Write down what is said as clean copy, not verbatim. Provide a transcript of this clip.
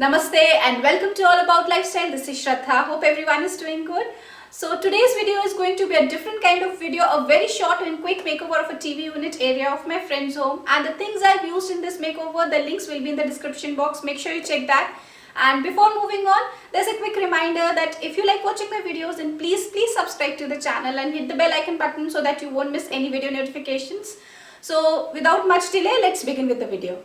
Namaste and welcome to All About Lifestyle. This is Shraddha. Hope everyone is doing good. So today's video is going to be a different kind of video, a very short and quick makeover of a TV unit area of my friend's home. And the things I've used in this makeover, the links will be in the description box. Make sure you check that. And before moving on, there's a quick reminder that if you like watching my videos, then please subscribe to the channel and hit the bell icon button so that you won't miss any video notifications. So without much delay, let's begin with the video.